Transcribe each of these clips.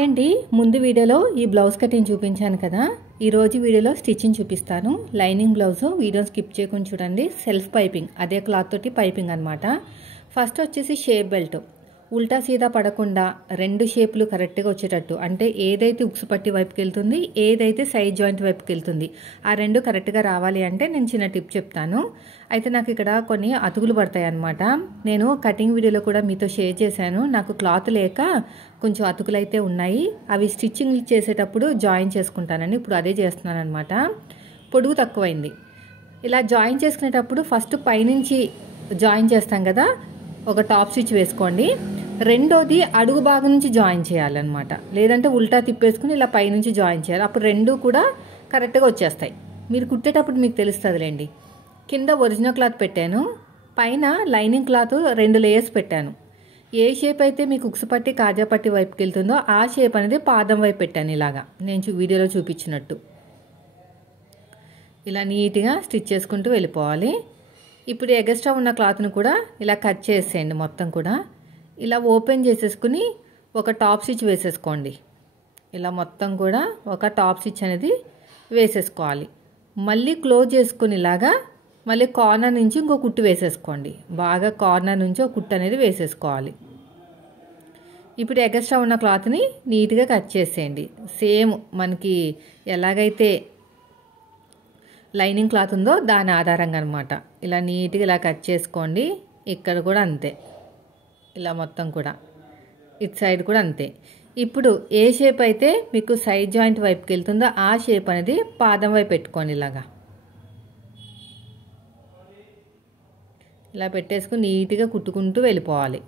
Hi అండి, ముందు వీడియోలో ఈ బ్లౌజ్ కటింగ్ చూపించాను కదా. ఈరోజు వీడియోలో స్టిచ్చింగ్ చూపిస్తాను. లైనింగ్ బ్లౌజ్ వీడియో స్కిప్ చేయకుండా చూడండి. సెల్ఫ్ పైపింగ్, అదే క్లాత్ తోటి పైపింగ్ అనమాట. ఫస్ట్ వచ్చేసి షేప్ బెల్ట్. ఉల్టా సీదా పడకుండా రెండు షేపులు కరెక్ట్గా వచ్చేటట్టు, అంటే ఏదైతే ఉక్సు పట్టి వైపుకి వెళ్తుంది, ఏదైతే సైడ్ జాయింట్ వైపుకి వెళ్తుంది, ఆ రెండు కరెక్ట్గా రావాలి అంటే నేను చిన్న టిప్ చెప్తాను. అయితే నాకు ఇక్కడ కొన్ని అతుకులు పడతాయి అన్నమాట. నేను కటింగ్ వీడియోలో కూడా మీతో షేర్ చేశాను. నాకు క్లాత్ లేక కొంచెం అతుకులు అయితే ఉన్నాయి. అవి స్టిచ్చింగ్ చేసేటప్పుడు జాయిన్ చేసుకుంటానని ఇప్పుడు అదే చేస్తున్నాను అనమాట. పొడుగు తక్కువైంది. ఇలా జాయిన్ చేసుకునేటప్పుడు ఫస్ట్ పైనుంచి జాయిన్ చేస్తాం కదా, ఒక టాప్ స్టిచ్ వేసుకోండి. రెండోది అడుగు భాగం నుంచి జాయిన్ చేయాలన్నమాట. లేదంటే ఉల్టా తిప్పేసుకుని ఇలా పైనుంచి జాయిన్ చేయాలి. అప్పుడు రెండు కూడా కరెక్ట్గా వచ్చేస్తాయి. మీరు కుట్టేటప్పుడు మీకు తెలుస్తుందిలేండి. కింద ఒరిజినల్ క్లాత్ పెట్టాను, పైన లైనింగ్ క్లాత్ 2 లేయర్స్ పెట్టాను. ఏ షేప్ అయితే మీకు ఉక్సు పట్టి కాజా పట్టి వైపుకి వెళ్తుందో ఆ షేప్ అనేది పాదం వైపు పెట్టాను. ఇలాగా నేను వీడియోలో చూపించినట్టు ఇలా నీట్గా స్టిచ్ చేసుకుంటూ వెళ్ళిపోవాలి. ఇప్పుడు ఎగస్ట్రా ఉన్న క్లాత్ను కూడా ఇలా కట్ చేసేయండి. మొత్తం కూడా ఇలా ఓపెన్ చేసేసుకుని ఒక టాప్ స్టిచ్ వేసేసుకోండి. ఇలా మొత్తం కూడా ఒక టాప్ స్టిచ్ అనేది వేసేసుకోవాలి. మళ్ళీ క్లోజ్ చేసుకుని ఇలాగా మళ్ళీ కార్నర్ నుంచి ఇంకో కుట్టు వేసేసుకోండి. బాగా కార్నర్ నుంచి ఒక కుట్టు అనేది వేసేసుకోవాలి. ఇప్పుడు ఎగస్ట్రా ఉన్న క్లాత్ని నీట్గా కట్ చేసేయండి. సేమ్ మనకి ఎలాగైతే లైనింగ్ క్లాత్ ఉందో దాని ఆధారంగా అనమాట. ఇలా నీట్గా ఇలా కట్ చేసుకోండి. ఇక్కడ కూడా అంతే, ఇలా మొత్తం కూడా ఇటు సైడ్ కూడా అంతే. ఇప్పుడు ఏ షేప్ అయితే మీకు సైడ్ జాయింట్ వైపుకి వెళ్తుందో ఆ షేప్ అనేది పాదం వైపు పెట్టుకోండి. ఇలాగా ఇలా పెట్టేసుకుని నీట్గా కుట్టుకుంటూ వెళ్ళిపోవాలి.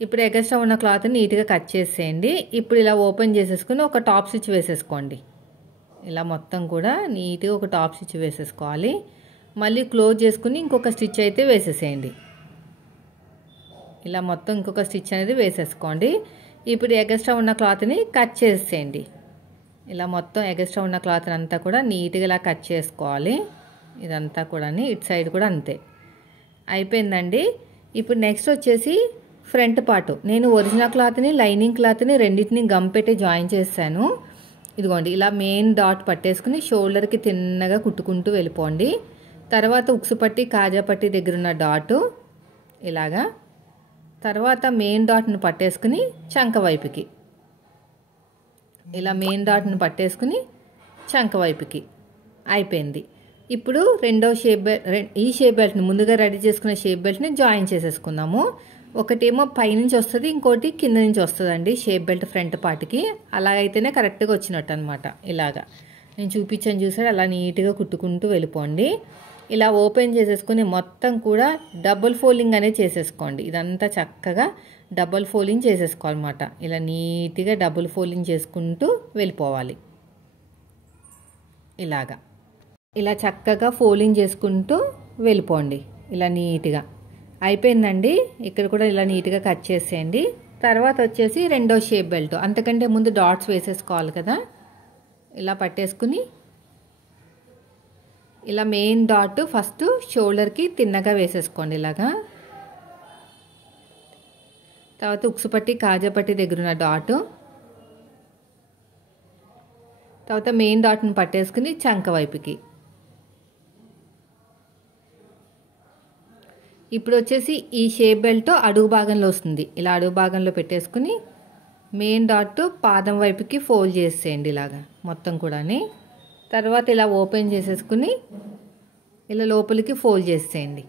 ఇప్పుడు ఎగస్ట్రా ఉన్న క్లాత్ నీట్గా కట్ చేసేయండి. ఇప్పుడు ఇలా ఓపెన్ చేసేసుకుని ఒక టాప్ స్టిచ్ వేసేసుకోండి. ఇలా మొత్తం కూడా నీట్గా ఒక టాప్ స్టిచ్ వేసేసుకోవాలి. మళ్ళీ క్లోజ్ చేసుకుని ఇంకొక స్టిచ్ అయితే వేసేసేయండి. ఇలా మొత్తం ఇంకొక స్టిచ్ అనేది వేసేసుకోండి. ఇప్పుడు ఎగస్ట్రా ఉన్న క్లాత్ని కట్ చేసేయండి. ఇలా మొత్తం ఎగస్ట్రా ఉన్న క్లాత్ అంతా కూడా నీట్గా ఇలా కట్ చేసుకోవాలి. ఇదంతా కూడా ఇటు సైడ్ కూడా అంతే. అయిపోయిందండి. ఇప్పుడు నెక్స్ట్ వచ్చేసి ఫ్రంట్ పార్ట్. నేను ఒరిజినల్ క్లాత్ని లైనింగ్ క్లాత్ని రెండింటిని గమ్ పెట్టి జాయిన్ చేశాను. ఇదిగోండి ఇలా మెయిన్ డాట్ పట్టేసుకుని షోల్డర్కి తిన్నగా కుట్టుకుంటూ వెళ్ళిపోండి. తర్వాత ఉక్సు పట్టి కాజా పట్టి దగ్గర ఉన్న డాటు ఇలాగా, తర్వాత మెయిన్ డాట్ను పట్టేసుకుని చంక వైపుకి, ఇలా మెయిన్ డాట్ను పట్టేసుకుని చంక వైపుకి అయిపోయింది. ఇప్పుడు రెండో ఈ షేప్ బెల్ట్ని ముందుగా రెడీ చేసుకున్న షేప్ బెల్ట్ని జాయిన్ చేసేసుకుందాము. ఒకటేమో పైనుంచి వస్తుంది, ఇంకోటి కింద నుంచి వస్తుందండి షేప్ బెల్ట్ ఫ్రంట్ పార్ట్కి. అలాగైతేనే కరెక్ట్గా వచ్చినట్టు అనమాట. ఇలాగా నేను చూపించాను చూసారు, అలా నీట్గా కుట్టుకుంటూ వెళ్ళిపోండి. ఇలా ఓపెన్ చేసేసుకుని మొత్తం కూడా డబుల్ ఫోల్డింగ్ అనేది చేసేసుకోండి. ఇదంతా చక్కగా డబుల్ ఫోల్డింగ్ చేసేసుకోవాలన్నమాట. ఇలా నీట్గా డబుల్ ఫోల్డింగ్ చేసుకుంటూ వెళ్ళిపోవాలి. ఇలాగా ఇలా చక్కగా ఫోల్డింగ్ చేసుకుంటూ వెళ్ళిపోండి. ఇలా నీట్గా అయిపోయిందండి. ఇక్కడ కూడా ఇలా నీట్గా కట్ చేసేయండి. తర్వాత వచ్చేసి రెండో షేప్ బెల్ట్. అంతకంటే ముందు డాట్స్ వేసేసుకోవాలి కదా. ఇలా పట్టేసుకుని ఇలా మెయిన్ డాట్ ఫస్ట్ షోల్డర్కి తిన్నగా వేసేసుకోండి. ఇలాగా తర్వాత ఉక్సు పట్టి కాజా పట్టి దగ్గర ఉన్న డాట్, తర్వాత మెయిన్ డాట్ని పట్టేసుకుని చంక వైపుకి. ఇప్పుడు వచ్చేసి ఈ షేప్ బెల్ట్ అడుగు భాగంలో వస్తుంది. ఇలా అడుగు భాగంలో పెట్టేసుకుని మెయిన్ డాట్ పాదం వైపుకి ఫోల్డ్ చేసేయండి. ఇలాగా మొత్తం కూడా. తర్వాత ఇలా ఓపెన్ చేసేసుకుని ఇలా లోపలికి ఫోల్డ్ చేసేయండి.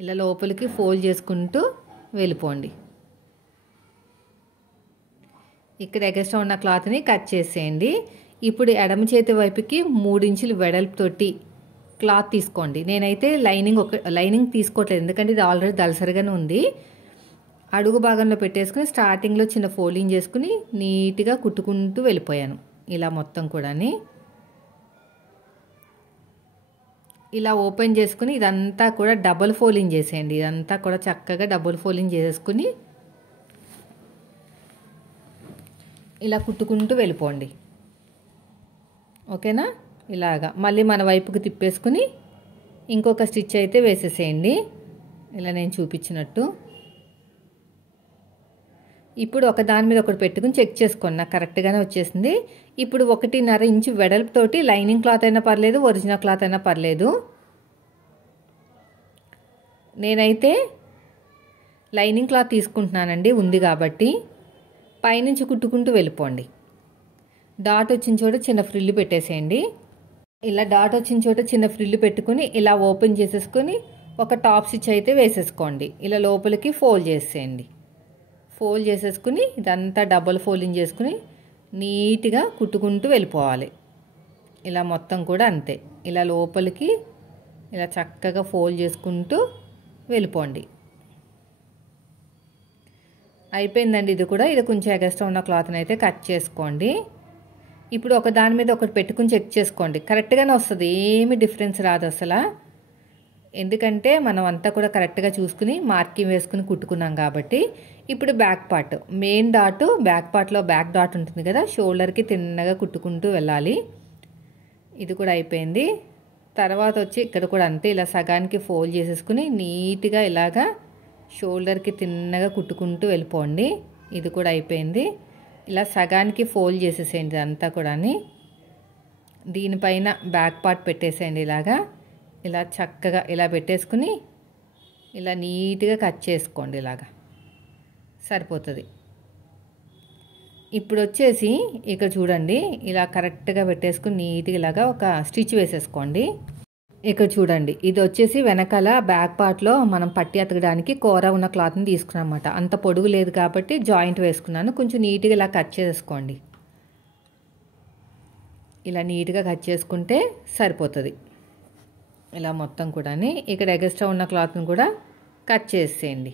ఇలా లోపలికి ఫోల్డ్ చేసుకుంటూ వెళ్ళిపోండి. ఇక్కడ ఎగస్ట్రా ఉన్న క్లాత్ని కట్ చేసేయండి. ఇప్పుడు ఎడమ చేతి వైపుకి 3 ఇంచులు వెడల్పుతోటి క్లాత్ తీసుకోండి. నేనైతే లైనింగ్ తీసుకోవట్లేదు, ఎందుకంటే ఇది ఆల్రెడీ దళసరిగానే ఉంది. అడుగు భాగంలో పెట్టేసుకుని స్టార్టింగ్లో చిన్న ఫోల్డింగ్ చేసుకుని నీట్గా కుట్టుకుంటూ వెళ్ళిపోయాను. ఇలా మొత్తం కూడా ఇలా ఓపెన్ చేసుకుని ఇదంతా కూడా డబుల్ ఫోల్డింగ్ చేసేయండి. ఇదంతా కూడా చక్కగా డబుల్ ఫోల్డింగ్ చేసేసుకుని ఇలా కుట్టుకుంటూ వెళ్ళిపోండి. ఓకేనా. ఇలాగా మళ్ళీ మన వైపుకి తిప్పేసుకుని ఇంకొక స్టిచ్ అయితే వేసేసేయండి. ఇలా నేను చూపించినట్టు. ఇప్పుడు ఒక దాని మీద ఒకటి పెట్టుకుని చెక్ చేసుకోండి. నాకు కరెక్ట్గానే వచ్చేసింది. ఇప్పుడు 1.5 ఇంచు వెడల్పుతోటి లైనింగ్ క్లాత్ అయినా పర్లేదు, ఒరిజినల్ క్లాత్ అయినా పర్లేదు. నేనైతే లైనింగ్ క్లాత్ తీసుకుంటున్నానండి, ఉంది కాబట్టి. పైనుంచి కుట్టుకుంటూ వెళ్ళిపోండి. డాట్ వచ్చిన చోట చిన్న ఫ్రిల్లు పెట్టేసేయండి. ఇలా డాట్ వచ్చిన చోట చిన్న ఫ్రిల్లు పెట్టుకుని ఇలా ఓపెన్ చేసేసుకొని ఒక టాప్ స్టిచ్ అయితే వేసేసుకోండి. ఇలా లోపలికి ఫోల్డ్ చేసేయండి. ఫోల్డ్ చేసేసుకుని ఇదంతా డబుల్ ఫోల్డింగ్ చేసుకుని నీట్గా కుట్టుకుంటూ వెళ్ళిపోవాలి. ఇలా మొత్తం కూడా అంతే. ఇలా లోపలికి ఇలా చక్కగా ఫోల్డ్ చేసుకుంటూ వెళ్ళిపోండి. అయిపోయిందండి. ఇది కూడా ఇది కొంచెం ఎక్స్ట్రా ఉన్న క్లాత్ని అయితే కట్ చేసుకోండి. ఇప్పుడు ఒక దాని మీద ఒకటి పెట్టుకుని చెక్ చేసుకోండి. కరెక్ట్గానే వస్తుంది, ఏమి డిఫరెన్స్ రాదు అసలు. ఎందుకంటే మనం అంతా కూడా కరెక్ట్గా చూసుకుని మార్కింగ్ వేసుకుని కుట్టుకున్నాం కాబట్టి. ఇప్పుడు back part, main dot back పార్ట్లో బ్యాక్ డాట్ ఉంటుంది కదా, షోల్డర్కి తిన్నగా కుట్టుకుంటూ వెళ్ళాలి. ఇది కూడా అయిపోయింది. తర్వాత వచ్చి ఇక్కడ కూడా అంతే, ఇలా సగానికి ఫోల్డ్ చేసేసుకుని నీట్గా ఇలాగా షోల్డర్కి తిన్నగా కుట్టుకుంటూ వెళ్ళిపోండి. ఇది కూడా అయిపోయింది. ఇలా సగానికి ఫోల్డ్ చేసేసేయండి అంతా కూడా. దీనిపైన బ్యాక్ పార్ట్ పెట్టేసేయండి. ఇలాగా ఇలా చక్కగా ఇలా పెట్టేసుకుని ఇలా నీట్గా కట్ చేసుకోండి. ఇలాగా సరిపోతుంది. ఇప్పుడు వచ్చేసి ఇక్కడ చూడండి, ఇలా కరెక్ట్గా పెట్టేసుకుని నీట్గా ఇలాగా ఒక స్టిచ్ వేసేసుకోండి. ఇక్కడ చూడండి, ఇది వచ్చేసి వెనకాల బ్యాక్ పార్ట్లో మనం పట్టి అతకడానికి కూర ఉన్న క్లాత్ని తీసుకున్నాం అన్నమాట. అంత పొడుగు లేదు కాబట్టి జాయింట్ వేసుకున్నాను. కొంచెం నీట్గా ఇలా కట్ చేసుకోండి. ఇలా నీట్గా కట్ చేసుకుంటే సరిపోతుంది. ఇలా మొత్తం కూడా ఇక్కడ ఎక్స్ట్రా ఉన్న క్లాత్ని కూడా కట్ చేసేయండి.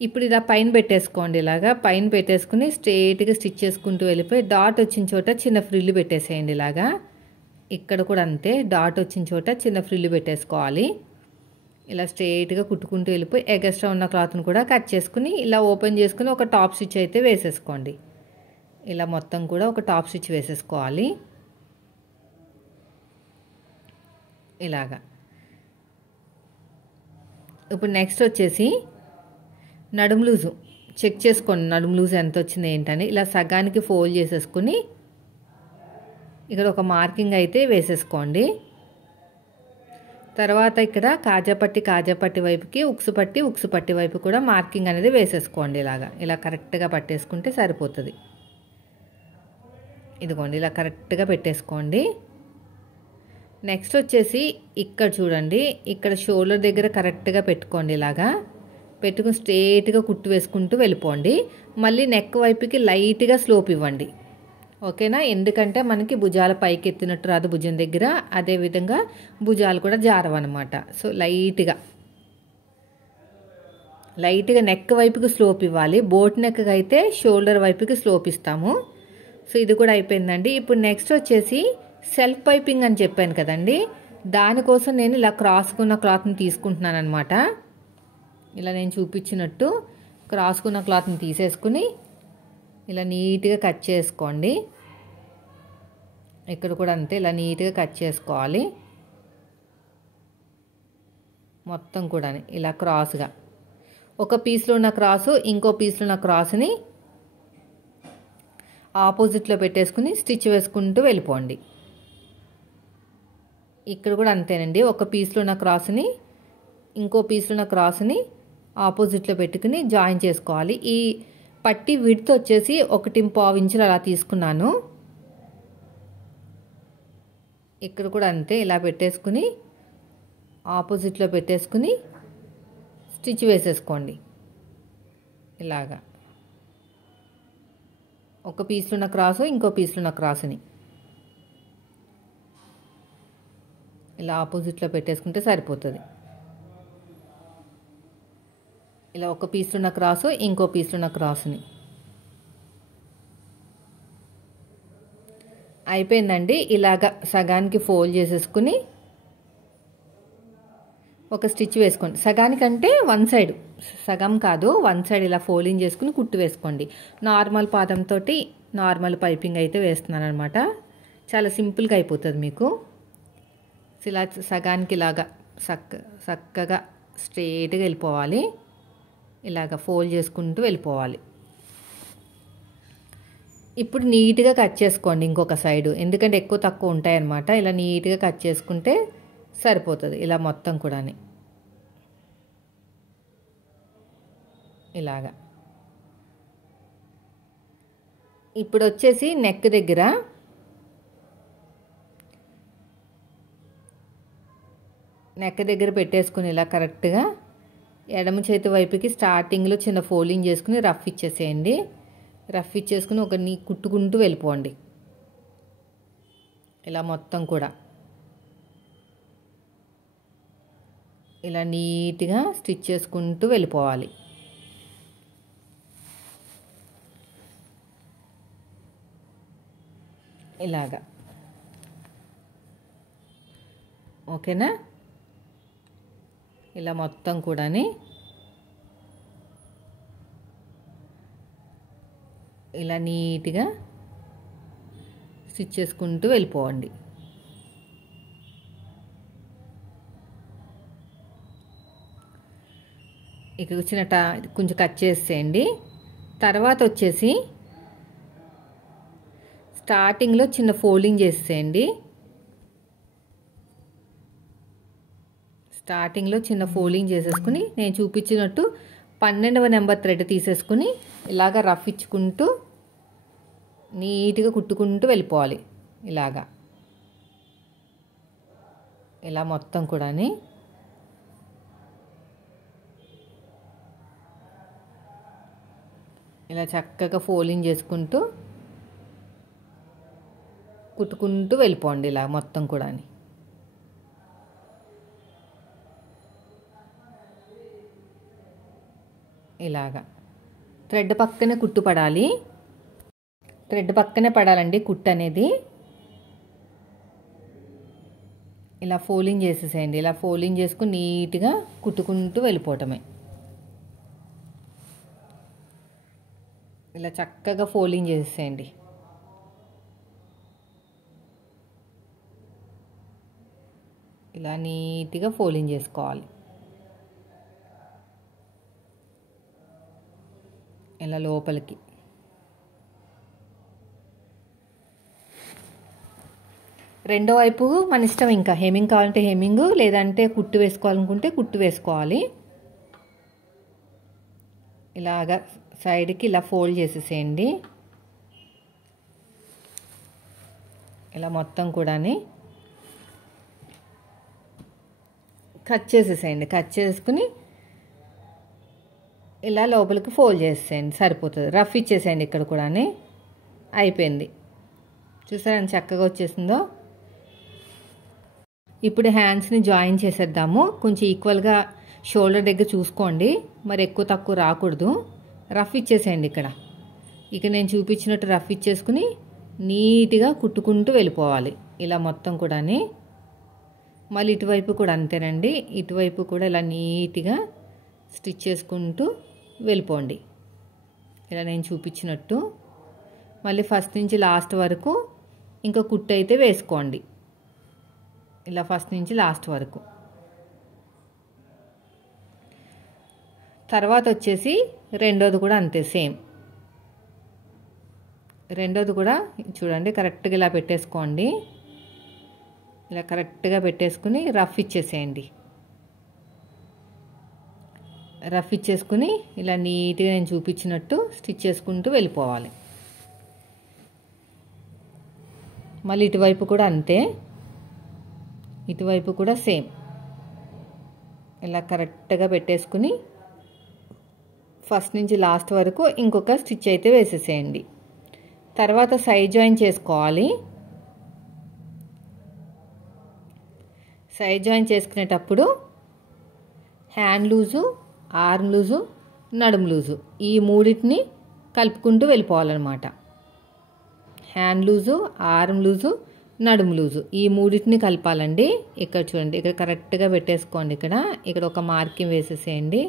ఇప్పుడు ఇలా పైన పెట్టేసుకోండి. ఇలాగా పైన పెట్టేసుకుని స్ట్రైట్గా స్టిచ్ చేసుకుంటూ వెళ్ళిపోయి డాట్ వచ్చిన చోట చిన్న ఫ్రిల్లు పెట్టేసేయండి. ఇలాగా ఇక్కడ కూడా అంతే, డాట్ వచ్చిన చోట చిన్న ఫ్రిల్లు పెట్టేసుకోవాలి. ఇలా స్ట్రైట్గా కుట్టుకుంటూ వెళ్ళిపోయి ఎక్స్ట్రా ఉన్న క్లాత్ని కూడా కట్ చేసుకుని ఇలా ఓపెన్ చేసుకుని ఒక టాప్ స్టిచ్ అయితే వేసేసుకోండి. ఇలా మొత్తం కూడా ఒక టాప్ స్టిచ్ వేసేసుకోవాలి. ఇలాగా ఇప్పుడు నెక్స్ట్ వచ్చేసి నడుము లూజు చెక్ చేసుకోండి. నడుము లూజు ఎంత వచ్చింది ఏంటని ఇలా సగానికి ఫోల్డ్ చేసేసుకుని ఇక్కడ ఒక మార్కింగ్ అయితే వేసేసుకోండి. తర్వాత ఇక్కడ కాజాపట్టి వైపుకి ఉక్సు పట్టి వైపు కూడా మార్కింగ్ అనేది వేసేసుకోండి. ఇలా కరెక్ట్గా పట్టేసుకుంటే సరిపోతుంది. ఇదిగోండి ఇలా కరెక్ట్గా పెట్టేసుకోండి. నెక్స్ట్ వచ్చేసి ఇక్కడ చూడండి, ఇక్కడ షోల్డర్ దగ్గర కరెక్ట్గా పెట్టుకోండి. ఇలాగా పెట్టుకుని స్ట్రైట్గా కుట్టు వేసుకుంటూ వెళ్ళిపోండి. మళ్ళీ నెక్ వైపుకి లైట్గా స్లోప్ ఇవ్వండి. ఓకేనా? ఎందుకంటే మనకి భుజాల పైకి ఎత్తినట్టు రాదు భుజం దగ్గర, అదేవిధంగా భుజాలు కూడా జారవన్నమాట. సో లైట్గా నెక్ వైపుకి స్లోప్ ఇవ్వాలి. బోట్ నెక్ అయితే షోల్డర్ వైపుకి స్లోప్ ఇస్తాము. సో ఇది కూడా అయిపోయిందండి. ఇప్పుడు నెక్స్ట్ వచ్చేసి సెల్ఫ్ పైపింగ్ అని చెప్పాను కదండి, దానికోసం నేను ఇలా క్రాస్కున్న క్లాత్ని తీసుకుంటున్నాను అనమాట. ఇలా నేను చూపించినట్టు క్రాస్కున్న క్లాత్ని తీసేసుకుని ఇలా నీట్గా కట్ చేసుకోండి. ఇక్కడ కూడా అంతే, ఇలా నీట్గా కట్ చేసుకోవాలి. మొత్తం కూడా ఇలా క్రాస్గా ఒక పీస్లో ఉన్న క్రాసు ఇంకో పీస్లో ఉన్న క్రాస్ని ఆపోజిట్లో పెట్టేసుకుని స్టిచ్ వేసుకుంటూ వెళ్ళిపోండి. ఇక్కడ కూడా అంతేనండి, ఒక పీస్లో ఉన్న క్రాస్ని ఇంకో పీస్లో ఉన్న క్రాస్ని ఆపోజిట్లో పెట్టుకుని జాయిన్ చేసుకోవాలి. ఈ పట్టి విడ్త్ వచ్చేసి 1.5 ఇంచులు అలా తీసుకున్నాను. ఇక్కడ కూడా అంతే, ఇలా పెట్టేసుకుని ఆపోజిట్లో పెట్టేసుకుని స్టిచ్ వేసేసుకోండి. ఇలాగా ఒక పీస్లో ఉన్న క్రాసు ఇంకో పీస్లో ఉన్న క్రాస్ని ఇలా ఆపోజిట్లో పెట్టేసుకుంటే సరిపోతుంది. ఇలా ఒక పీస్లో ఉన్న క్రాసు ఇంకో పీస్లో ఉన్న క్రాస్ని అయిపోయిందండి. ఇలాగా సగానికి ఫోల్డ్ చేసేసుకుని ఒక స్టిచ్ వేసుకోండి. సగానికంటే వన్ సైడ్, సగం కాదు వన్ సైడ్ ఇలా ఫోల్డింగ్ చేసుకుని కుట్టు వేసుకోండి. నార్మల్ పాదంతో నార్మల్ పైపింగ్ అయితే వేస్తున్నాను అనమాట. చాలా సింపుల్గా అయిపోతుంది మీకు. ఇలా సగానికి ఇలాగా చక్కగా స్ట్రైట్గా వెళ్ళిపోవాలి. ఇలాగ ఫోల్డ్ చేసుకుంటూ వెళ్ళిపోవాలి. ఇప్పుడు నీట్గా కట్ చేసుకోండి ఇంకొక సైడు, ఎందుకంటే ఎక్కువ తక్కువ ఉంటాయన్నమాట. ఇలా నీట్గా కట్ చేసుకుంటే సరిపోతుంది. ఇలా మొత్తం కూడా ఇలాగా. ఇప్పుడు వచ్చేసి నెక్ దగ్గర పెట్టేసుకుని ఇలా కరెక్ట్గా ఎడమ చేతి వైపుకి స్టార్టింగ్లో చిన్న ఫోల్డింగ్ చేసుకుని రఫ్ ఇచ్చేసేయండి. రఫ్ ఇచ్చేసుకుని ఒక కుట్టుకుంటూ వెళ్ళిపోండి. ఇలా మొత్తం కూడా ఇలా నీట్గా స్టిచ్ చేసుకుంటూ వెళ్ళిపోవాలి. ఇలాగా ఓకేనా? ఇలా మొత్తం కూడా ఇలా నీట్గా స్టిచ్ చేసుకుంటూ వెళ్ళిపోండి. ఇక్కడ వచ్చిన కొంచెం కట్ చేసేయండి. తర్వాత వచ్చేసి స్టార్టింగ్లో చిన్న ఫోల్డింగ్ చేసేయండి. స్టార్టింగ్లో చిన్న ఫోల్డింగ్ చేసేసుకుని నేను చూపించినట్టు 12వ నెంబర్ థ్రెడ్ తీసేసుకుని ఇలాగ రఫ్ ఇచ్చుకుంటూ నీట్గా కుట్టుకుంటూ వెళ్ళిపోవాలి. ఇలాగా ఇలా మొత్తం కూడా ఇలా చక్కగా ఫోల్డింగ్ చేసుకుంటూ కుట్టుకుంటూ వెళ్ళిపోండి. ఇలా మొత్తం కూడా ఇలాగా థ్రెడ్ పక్కనే కుట్టు పడాలి. థ్రెడ్ పక్కనే పడాలండి కుట్టు అనేది. ఇలా ఫోల్డింగ్ చేసేసేయండి. ఇలా ఫోల్డింగ్ చేసుకుని నీట్గా కుట్టుకుంటూ వెళ్ళిపోవటమే. ఇలా చక్కగా ఫోల్డింగ్ చేసేసేయండి. ఇలా నీట్గా ఫోల్డింగ్ చేసుకోవాలి. ఇలా లోపలికి రెండో వైపు మన ఇష్టం. ఇంకా హెమ్మింగ్ కావాలంటే హెమ్మింగ్, లేదంటే కుట్టు వేసుకోవాలనుకుంటే కుట్టు వేసుకోవాలి. ఇలాగా సైడ్కి ఇలా ఫోల్డ్ చేసేసేయండి. ఇలా మొత్తం కూడా కట్ చేసేసేయండి. కట్ చేసుకుని ఇలా లోపలికి ఫోల్డ్ చేసేయండి, సరిపోతుంది. రఫ్ ఇచ్చేసేయండి. ఇక్కడ కూడా అయిపోయింది. చూసారా ఎంత చక్కగా వచ్చేసిందో. ఇప్పుడు హ్యాండ్స్ని జాయిన్ చేసేద్దాము. కొంచెం ఈక్వల్గా షోల్డర్ దగ్గర చూసుకోండి, మరి ఎక్కువ తక్కువ రాకూడదు. రఫ్ ఇచ్చేసేయండి. ఇక నేను చూపించినట్టు రఫ్ ఇచ్చేసుకుని నీట్గా కుట్టుకుంటూ వెళ్ళిపోవాలి. ఇలా మొత్తం కూడా మళ్ళీ ఇటువైపు కూడా అంతేనండి. ఇటువైపు కూడా ఇలా నీట్గా స్టిచ్ చేసుకుంటూ వెళ్ళిపోండి. ఇలా నేను చూపించినట్టు మళ్ళీ ఫస్ట్ నుంచి లాస్ట్ వరకు ఇంకా కుట్టు అయితే వేసుకోండి. ఇలా ఫస్ట్ నుంచి లాస్ట్ వరకు. తర్వాత వచ్చేసి రెండోది కూడా అంతే సేమ్. రెండోది కూడా చూడండి కరెక్ట్గా ఇలా పెట్టేసుకోండి. ఇలా కరెక్ట్గా పెట్టేసుకుని రఫ్ ఇచ్చేసేయండి. రఫ్ ఇచ్చేసుకుని ఇలా నీట్గా నేను చూపించినట్టు స్టిచ్ చేసుకుంటూ వెళ్ళిపోవాలి. మళ్ళీ ఇటువైపు కూడా అంతే. ఇటువైపు కూడా సేమ్. ఇలా కరెక్ట్గా పెట్టేసుకుని ఫస్ట్ నుంచి లాస్ట్ వరకు ఇంకొక స్టిచ్ అయితే వేసేసేయండి. తర్వాత సైడ్ జాయిన్ చేసుకోవాలి. సైడ్ జాయిన్ చేసుకునేటప్పుడు హ్యాండ్ లూజు, ఆర్మ్ లూజు, నడుము లూజు ఈ మూడింటిని కలుపుకుంటూ వెళ్ళిపోవాలన్నమాట. హ్యాండ్ లూజు, ఆర్మ్ లూజు, నడుము లూజు ఈ మూడింటిని కలపాలండి. ఇక్కడ చూడండి, ఇక్కడ కరెక్ట్గా పెట్టేసుకోండి. ఇక్కడ ఒక మార్కింగ్ వేసేసేయండి.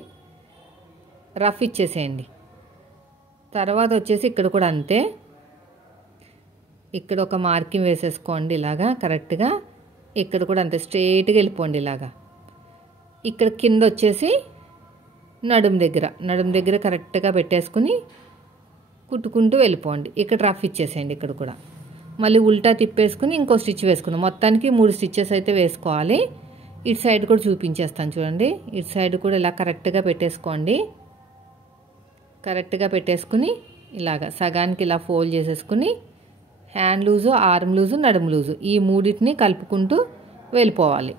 రఫ్ ఇచ్చేసేయండి. తర్వాత వచ్చేసి ఇక్కడ కూడా అంతే. ఇక్కడ ఒక మార్కింగ్ వేసేసుకోండి ఇలాగా కరెక్ట్గా. ఇక్కడ కూడా అంతే స్ట్రైట్గా వెళ్ళిపోండి ఇలాగా. ఇక్కడ కింద వచ్చేసి నడుము దగ్గర కరెక్ట్గా పెట్టేసుకుని కుట్టుకుంటూ వెళ్ళిపోండి. ఇక్కడ రఫ్ ఇచ్చేసేయండి. ఇక్కడ కూడా మళ్ళీ ఉల్టా తిప్పేసుకుని ఇంకో స్టిచ్ వేసుకుందాం. మొత్తానికి 3 స్టిచ్చెస్ అయితే వేసుకోవాలి. ఇటు సైడ్ కూడా చూపించేస్తాను చూడండి. ఇటు సైడ్ కూడా ఇలా కరెక్ట్గా పెట్టేసుకోండి. కరెక్ట్గా పెట్టేసుకుని ఇలాగా సగానికి ఇలా ఫోల్డ్ చేసేసుకుని హ్యాండ్ లూజు, ఆర్మ్ లూజు, నడుము లూజు ఈ మూడింటిని కలుపుకుంటూ వెళ్ళిపోవాలి.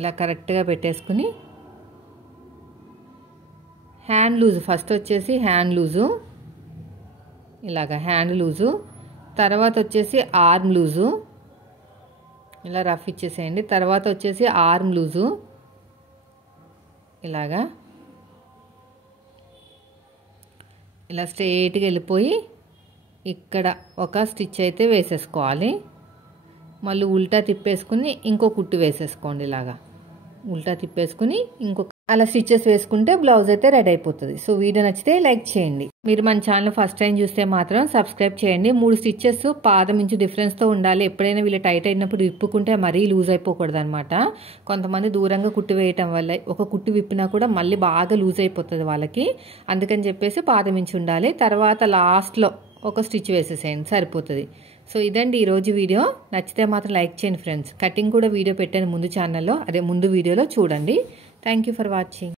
ఇలా కరెక్ట్గా పెట్టేసుకుని హ్యాండ్ లూజు ఫస్ట్ వచ్చేసి హ్యాండ్ లూజు, హ్యాండ్ లూజు, తర్వాత వచ్చేసి ఆర్మ్ లూజు, ఇలా రఫ్ ఇచ్చేసేయండి. తర్వాత వచ్చేసి ఆర్మ్ లూజు, ఇలా స్ట్రైట్గా వెళ్ళిపోయి ఇక్కడ ఒక స్టిచ్ అయితే వేసేసుకోవాలి. మళ్ళీ ఉల్టా తిప్పేసుకుని ఇంకో కుట్టు వేసేసుకోండి. ఉల్టా తిప్పేసుకుని అలా స్టిచెస్ వేసుకుంటే బ్లౌజ్ అయితే రెడీ అయిపోతుంది. సో వీడియో నచ్చితే లైక్ చేయండి. మీరు మన ఛానల్ ఫస్ట్ టైం చూస్తే మాత్రం సబ్స్క్రైబ్ చేయండి. 3 స్టిచెస్ పాదం ఇంచు డిఫరెన్స్తో ఉండాలి. ఎప్పుడైనా వీళ్ళు టైట్ అయినప్పుడు విప్పుకుంటే మరీ లూజ్ అయిపోకూడదు అనమాట. కొంతమంది దూరంగా కుట్టు వేయటం వల్ల ఒక కుట్టు విప్పినా కూడా మళ్ళీ బాగా లూజ్ అయిపోతుంది వాళ్ళకి. అందుకని చెప్పేసి పాదం ఇంచు ఉండాలి. తర్వాత లాస్ట్లో ఒక స్టిచ్ వేసేసేయండి, సరిపోతుంది. సో ఇదండి ఈరోజు వీడియో. నచ్చితే మాత్రం లైక్ చేయండి ఫ్రెండ్స్. కటింగ్ కూడా వీడియో పెట్టాను ముందు ఛానల్లో, ముందు వీడియోలో చూడండి. Thank you for watching.